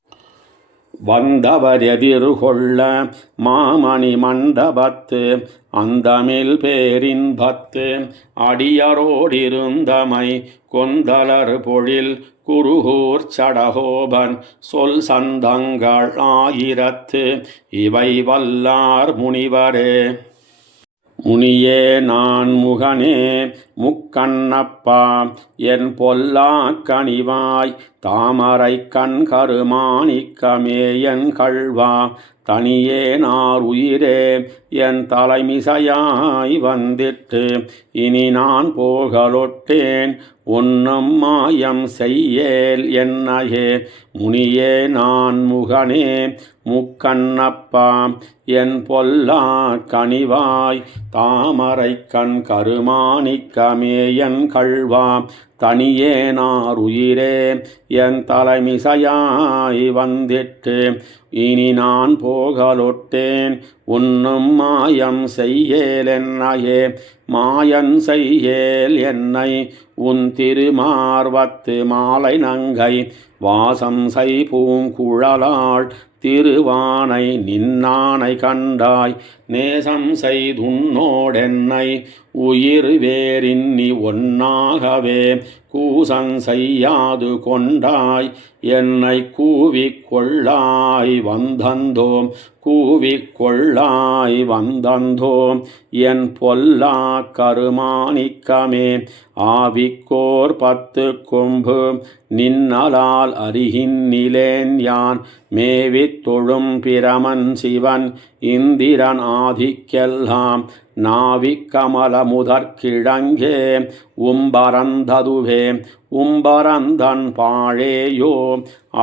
வந்தவர் எதிர்கொள்ள மாமணி மண்டபத்து அந்தமில் பேரின்பத்து அடியரோடிருந்தமை கொந்தலர் பொழில் குருகூர் சடகோபன் சொல் சந்தங்கள் ஆயிரத்து இவை வல்லார் முனிவரே முனியே நான் முகனே முக்கண்ணப்பா என் பொல்லா கனிவாய் தாமரை கண் கருமாணிக்கமே என் கள்வா தனியே நார் உயிரே என் தலைமிசையாய் வந்திட்டு இனி நான் போகலொட்டேன் ஒன்னும் மாயம் செய்யேல் என்னையே முனியே நான் முகனே முக்கண்ணப்பா என் பொல்லா கனிவாய் தாமரை கண் கருமாணிக்கமே என் கள்வா தனியே நார் உயிரே என் தலைமிசையாய் வந்திட்டு இனி நான் போகலொட்டேன் உன்னும் மாயம் செய்யேல் என்னையே மாயன் செய்யேல் என்னை உன் திருமார்வத்து மாலை நங்கை வாசம் செய் பூங்குழலாள் திருவானை நின்னானை கண்டாய் நேசம் செய்துன்னோடென்னை உயிர் வேறின்னி ஒன்னாகவே கூசன் செய்யாது கொண்டாய் என்னை கூவிக்கொள்ளாய் வந்தந்தோம் கூவிக்கொள்ளாய் வந்தந்தோம் என் பொல்லா கருமாணிக்கமே ஆவிக்கோர் 10 கொம்பு நின்னலால் அருகின்னிலேன் யான் மேவித் தொழும் பிரமன் சிவன் இந்திரன் ஆதிக்கெல்லாம் நாவிக் கமல முதற்கிழங்கே உம்பரந்ததுவே உம்பரந்தன் பாழேயோ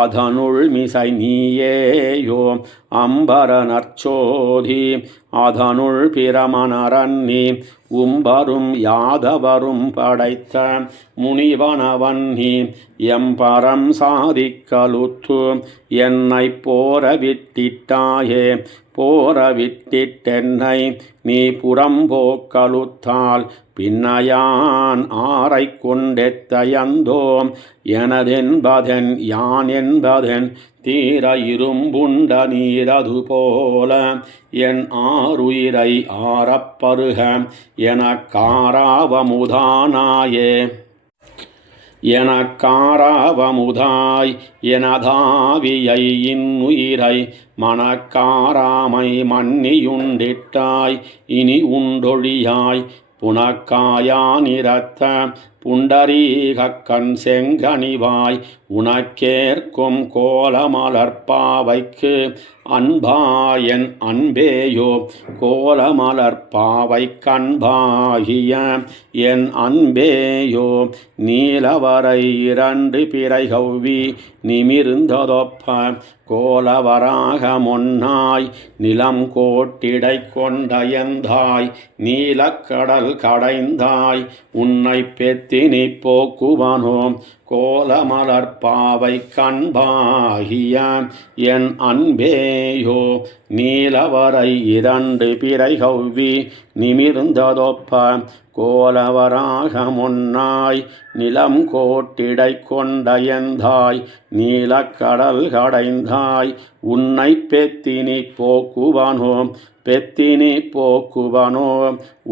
அதனுள் மிசை நீயேயோ அம்பர நற்சோதி அதனுள் பிரமணரன்னி உம்பரும் யாதவரும் படைத்த முனிவனவன்னி எம்பரம் சாதிக்கலுத்து என்னை போர விட்டிட்டாயே போர விட்டிட்டென்னை நீ புறம்போக்கலுத்தால் பின்னையான் ஆரை கொண்டெத்தையந்தோம் எனதென்பதென் யான் என்பதென் தீர இரும்புண்ட நீரது போல என் ஆருயிரை ஆரப்பருக எனக்காராவமுதானாயே எனக்காராவமுதாய் எனதாவியை இன்னுயிரை மனக்காராமை மன்னியுண்டிட்டாய் இனி உண்டொழியாய் புனக்காயானிரத்த புண்டரீகக்கண் செங்கனிவாய் உனக்கேற்கும் கோலமலர்பாவைக்கு அன்பாயன் அன்பேயோ கோலமலர்பாவை கண்பாகிய என் அன்பேயோ நீலவரை 2 பிறை கௌவி நிமிர்ந்ததொப்ப கோலவராக மொன்னாய் நிலம் கோட்டிடை கொண்டயந்தாய் நீலக்கடல் கடைந்தாய் உன்னை பெத்தினி போக்குவனோம் கோலமலர்பாவை கண்பாகிய என் அன்பேயோ நீலவரை 2 பிறை கௌவி நிமிர்ந்ததொப்ப கோலவராக மொன்னாய் நிலம் கோட்டிடை கொண்டயந்தாய் நீலக்கடல் கடைந்தாய் உன்னை பெத்தினி போக்குவனோ பெத்தினி போக்குவனோ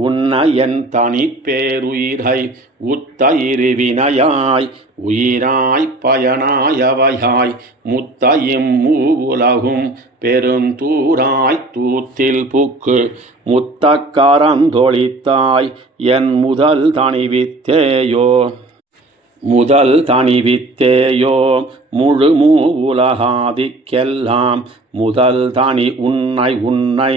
உன்னை என் தனிப்பேருயிரை உத்த இருவினையாய் உயிராய் பயனாயவையாய் முத்தையும் மூவுலகும் பெருந்தூராய் தூத்தில் புக்கு முத்தக்கரந்தொழித்தாய் என் முதல் தனிவித்தேயோ முதல் தனிவித்தேயோ முழு மூவுலகாதிக்கெல்லாம் முதல் தனி உன்னை உன்னை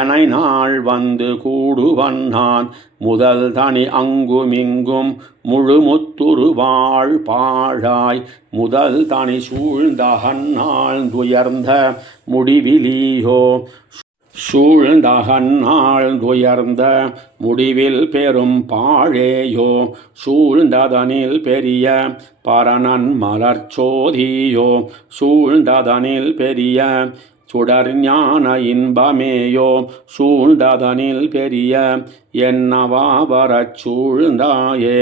எனை நாள் வந்து கூடுவன் நான் முதல் தனி அங்குமிங்கும் முழு முத்துருவாழ் பாழாய் முதல் தனி சூழ்ந்தகன்னாள் துயர்ந்த முடிவிலியோ சூழ்ந்தகன்னாள் துயர்ந்த முடிவில் பெரும் பாழேயோ சூழ்ந்ததனில் பெரிய பரணன் மலர்ச்சோதியோ சூழ்ந்ததனில் பெரிய சுடர் ஞான இன்பமேயோ சூழ்ந்ததனில் பெரிய என்னவாவரச் சூழ்ந்தாயே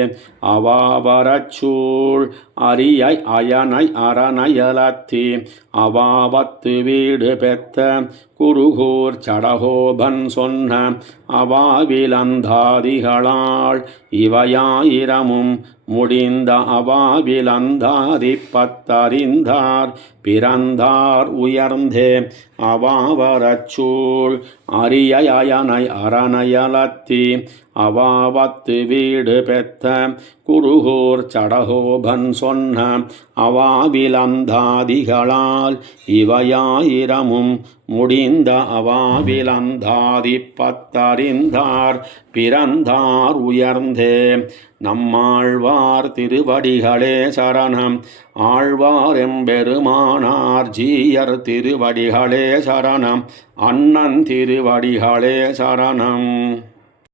அவாவரச் சூழ் அரியை அயனை அரணயலத்தி அவாவத்து வீடு பெத்த குருகூர் சடகோபன் சொன்ன அவாவிலந்தாதிகளாள் இவையாயிரமும் முடிந்த அவாவிலந்தாதி 10 பிறந்தார் உயர்ந்தே அவாவரச்சூழ் அரியை அயனை அரணயலத்தி அவாவத்து வீடு பெத்த குருகூர் சடகோபன் சொன்ன அவாவிலந்தாதிகளால் இவையாயிரமும் முடிந்த அவாவிலந்தாதி 10 பிறந்தார் உயர்ந்தே நம்மாழ்வார் திருவடிகளே சரணம் ஆழ்வார் எம்பெருமானார் ஜீயர் திருவடிகளே சரணம் அண்ணன் திருவடிகளே சரணம்.